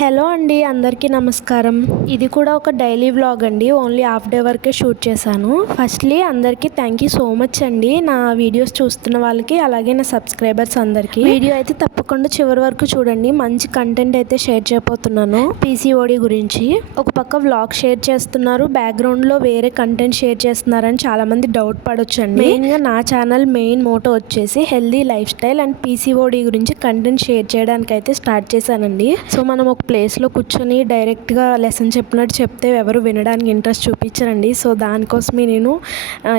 Hello అండి, అందరికీ నమస్కారం. ఇది కూడా ఒక డైలీ వ్లాగ్ అండి. ఓన్లీ హాఫ్ డే వరకే షూట్ చేశాను. ఫస్ట్లీ అందరికీ థ్యాంక్ యూ సో మచ్ అండి, నా వీడియోస్ చూస్తున్న వాళ్ళకి, అలాగే నా సబ్స్క్రైబర్స్ అందరికీ. వీడియో అయితే తప్పకుండా చివరి వరకు చూడండి. మంచి కంటెంట్ అయితే షేర్ చేయబోతున్నాను పీసీఓడి గురించి. ఒక పక్క వ్లాగ్ షేర్ చేస్తున్నారు, బ్యాక్గ్రౌండ్లో వేరే కంటెంట్ షేర్ చేస్తున్నారని చాలామంది డౌట్ పడొచ్చండి. మెయిన్గా నా ఛానల్ మెయిన్ మోటో వచ్చేసి healthy life style and PCOD గురించి కంటెంట్ షేర్ చేయడానికి అయితే స్టార్ట్ చేశానండి. సో మనం ఒక ప్లేస్లో కూర్చొని డైరెక్ట్గా లెసన్ చెప్పినట్టు చెప్తే ఎవరు వినడానికి ఇంట్రెస్ట్ చూపించరండి. సో దానికోసమే నేను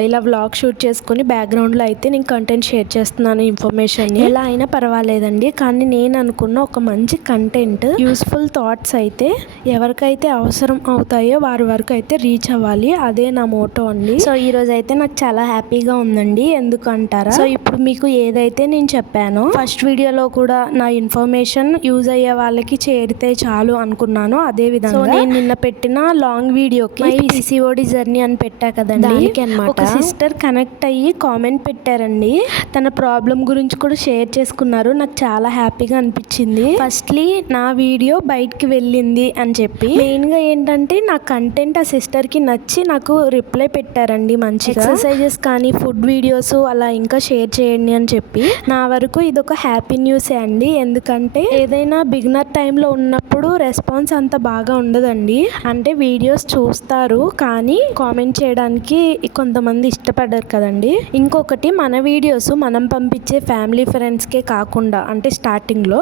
ఇలా వ్లాగ్ షూట్ చేసుకొని బ్యాక్గ్రౌండ్లో అయితే నేను కంటెంట్ షేర్ చేస్తున్నాను. ఇన్ఫర్మేషన్ ఎలా అయినా పర్వాలేదండి, కానీ నేను అనుకున్న ఒక మంచి కంటెంట్, యూస్ఫుల్ థాట్స్ అయితే ఎవరికైతే అవసరం అవుతాయో వారి వరకు అయితే రీచ్ అవ్వాలి. అదే నా మోటో అండి. సో ఈ రోజు అయితే నాకు చాలా హ్యాపీగా ఉందండి. ఎందుకంటారా, సో ఇప్పుడు మీకు ఏదైతే నేను చెప్పానో ఫస్ట్ వీడియోలో కూడా నా ఇన్ఫర్మేషన్ యూజ్ అయ్యే వాళ్ళకి చేరితే చాలు అనుకున్నాను. అదే విధంగా నేను నిన్న పెట్టిన లాంగ్ వీడియోకి పీసీఓడి జర్నీ అని పెట్టా కదండి, ఒక సిస్టర్ కనెక్ట్ అయ్యి కామెంట్ పెట్టారండి. తన ప్రాబ్లం గురించి కూడా షేర్ చేసుకున్నారు. నాకు చాలా హ్యాపీగా అనిపించింది. ఫస్ట్లీ నా వీడియో బయటికి వెళ్ళింది అని చెప్పి, మెయిన్ గా ఏంటంటే నా కంటెంట్ ఆ సిస్టర్ కి నచ్చి నాకు రిప్లై పెట్టారండి. మంచిగా ఎక్సర్సైజెస్ కానీ ఫుడ్ వీడియోస్ అలా ఇంకా షేర్ చేయండి అని చెప్పి. నా వరకు ఇది ఒక హ్యాపీ న్యూసే అండి. ఎందుకంటే ఏదైనా బిగినర్ టైంలో ఉన్నప్పుడు రెస్పాన్స్ అంత బాగా ఉండదండి. అంటే వీడియోస్ చూస్తారు కానీ కామెంట్ చేయడానికి కొంతమంది ఇష్టపడరు కదండి. ఇంకొకటి, మన వీడియోస్ మనం పంపించే ఫ్యామిలీ ఫ్రెండ్స్కే కాకుండా, అంటే స్టార్టింగ్లో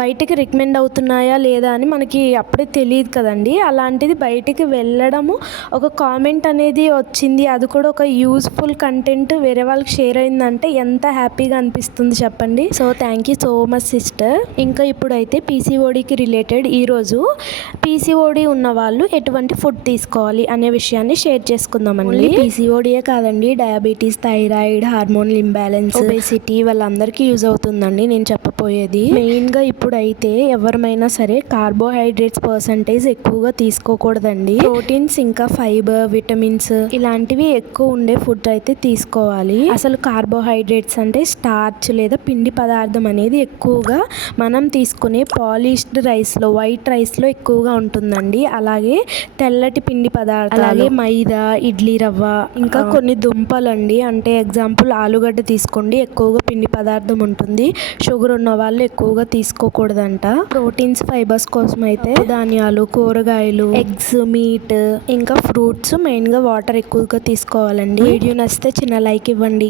బయటికి రికమెండ్ అవుతున్నాయా లేదా అని మనకి అప్పుడే తెలియదు కదండి. అలాంటిది బయటికి వెళ్ళడము, ఒక కామెంట్ అనేది వచ్చింది, అది కూడా ఒక యూస్ఫుల్ కంటెంట్ వేరే వాళ్ళకి షేర్ అయిందంటే ఎంత హ్యాపీగా అనిపిస్తుంది చెప్పండి. So thank you so much sister. ఇంకా ఇప్పుడైతే పీసీఓడికి రిలేటెడ్ ఈరోజు పీసీఓడి ఉన్న వాళ్ళు ఎటువంటి ఫుడ్ తీసుకోవాలి అనే విషయాన్ని షేర్ చేసుకుందామండి. పీసీఓడియే కాదండి, diabetes, thyroid, hormonal imbalance, obesity వాళ్ళందరికీ యూజ్ అవుతుందండి నేను చెప్పబోయేది. మెయిన్గా ఇప్పుడైతే ఎవరిమైనా సరే కార్బోహైడ్రేట్స్ పర్సంటేజ్ ఎక్కువగా తీసుకోకూడదండి. ప్రోటీన్స్ ఇంకా ఫైబర్, విటమిన్స్ ఇలాంటివి ఎక్కువ ఉండే ఫుడ్ అయితే తీసుకోవాలి. అసలు కార్బోహైడ్రేట్స్ అంటే స్టార్చ్ లేదా పిండి పదార్థం అనేది ఎక్కువగా మనం తీసుకునే పాలిష్డ్ రైస్లో, వైట్ రైస్లో ఎక్కువగా ఉంటుందండి. అలాగే తెల్లటి పిండి పదార్థాలు, అలాగే మైదా, ఇడ్లీ రవ్వ, ఇంకా కొన్ని దుంపలండి. అంటే ఎగ్జాంపుల్ ఆలుగడ్డ తీసుకోండి, ఎక్కువగా పిండి పదార్థం ఉంటుంది. షుగర్ ఉన్న వాళ్ళు ఎక్కువగా తీసుకోకూడదంట. ప్రోటీన్స్, ఫైబర్స్ కోసం అయితే ధాన్యాలు, కూరగాయలు, ఎగ్స్, మీట్, ఇంకా ఫ్రూట్స్, మెయిన్గా వాటర్ ఎక్కువగా తీసుకోవాలండి. వీడియో నచ్చితే చిన్న లైక్ ఇవ్వండి.